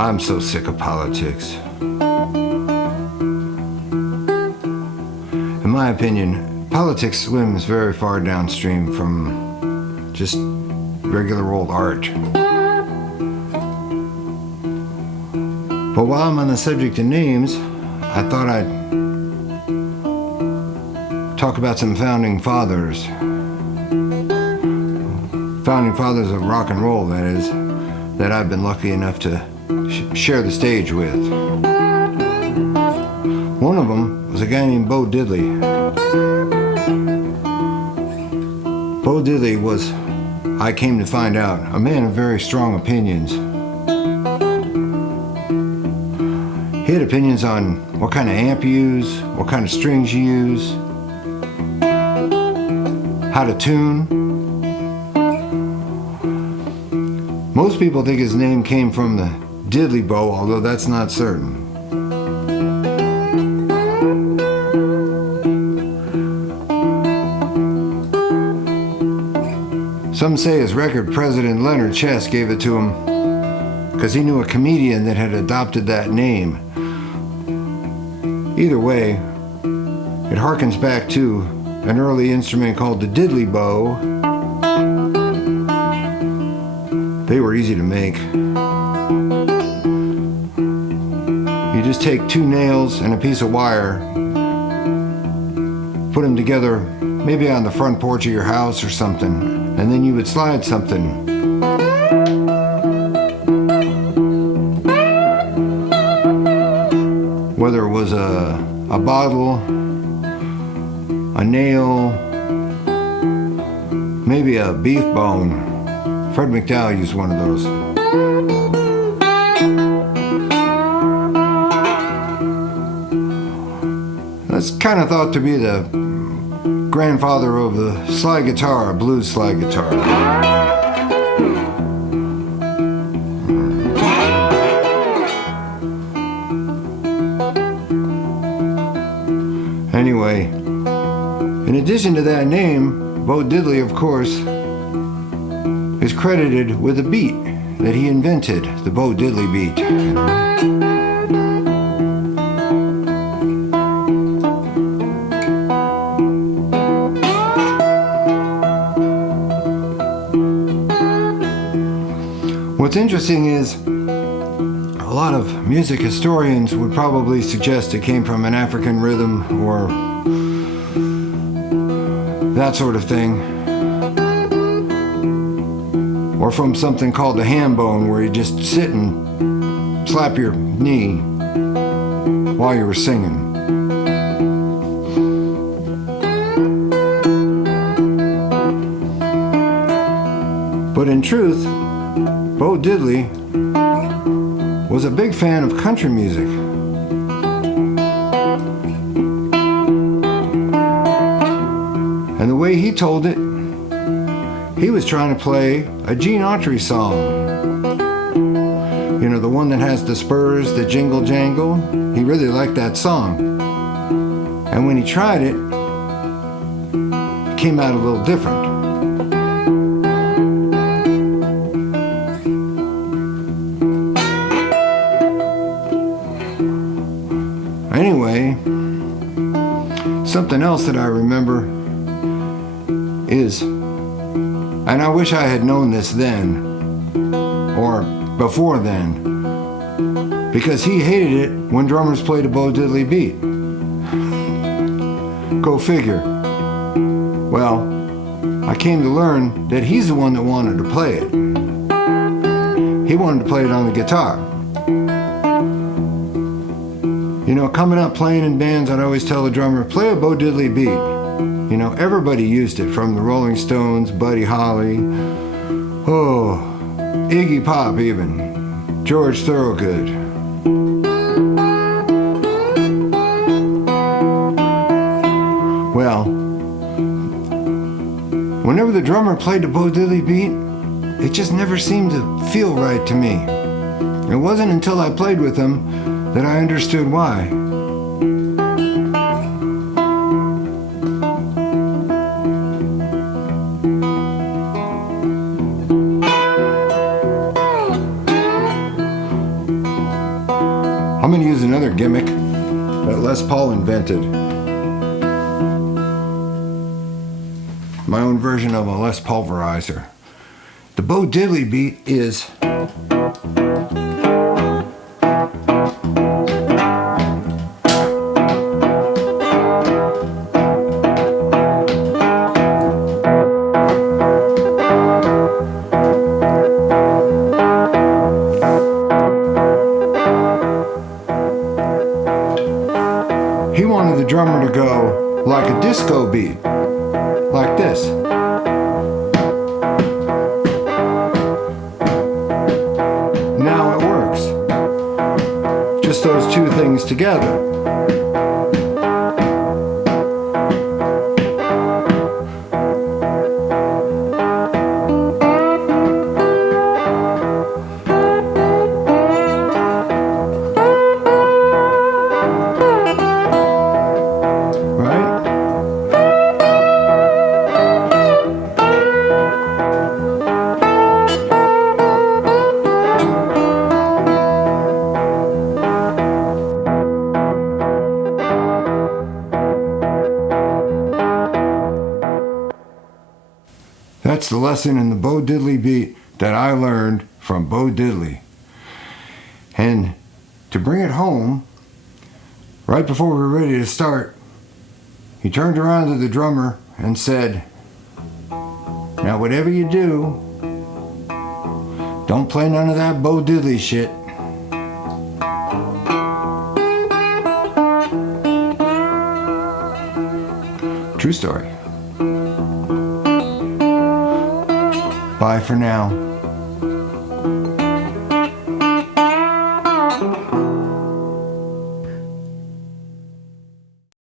I'm so sick of politics. In my opinion, politics swims very far downstream from just regular old art. But while I'm on the subject of names, I thought I'd talk about some founding fathers. Founding fathers of rock and roll, that is, that I've been lucky enough to share the stage with. One of them was a guy named Bo Diddley. Bo Diddley was, I came to find out, a man of very strong opinions. He had opinions on what kind of amp you use, what kind of strings you use, how to tune. Most people think his name came from the Diddley bow, although that's not certain. Some say his record president Leonard Chess gave it to him because he knew a comedian that had adopted that name. Either way, it harkens back to an early instrument called the Diddley bow. They were easy to make. You just take two nails and a piece of wire, put them together maybe on the front porch of your house or something, and then you would slide something. Whether it was a bottle, a nail, maybe a beef bone. Fred McDowell used one of those. That's kind of thought to be the grandfather of the slide guitar, blues slide guitar. Anyway, in addition to that name, Bo Diddley, of course, is credited with a beat that he invented, the Bo Diddley beat. What's interesting is a lot of music historians would probably suggest it came from an African rhythm or that sort of thing. Or from something called the ham bone, where you just sit and slap your knee while you were singing. But in truth, Bo Diddley was a big fan of country music. And the way he told it, he was trying to play a Gene Autry song. You know, the one that has the spurs, the jingle jangle. He really liked that song. And when he tried it, it came out a little different. Anyway, something else that I remember is, and I wish I had known this then, or before then, because he hated it when drummers played a Bo Diddley beat. Go figure. Well, I came to learn that he's the one that wanted to play it. He wanted to play it on the guitar. You know, coming up playing in bands, I'd always tell the drummer, play a Bo Diddley beat. You know, everybody used it, from the Rolling Stones, Buddy Holly, Iggy Pop even, George Thorogood. Well, whenever the drummer played the Bo Diddley beat, it just never seemed to feel right to me. It wasn't until I played with him that I understood why. Les Paul invented. My own version of a Les Pulverizer. The Bo Diddley beat is he wanted the drummer to go like a disco beat, like this. Now it works. Just those two things together. That's the lesson in the Bo Diddley beat that I learned from Bo Diddley. And to bring it home, right before we were ready to start, he turned around to the drummer and said, "Now whatever you do, don't play none of that Bo Diddley shit." True story. Bye for now.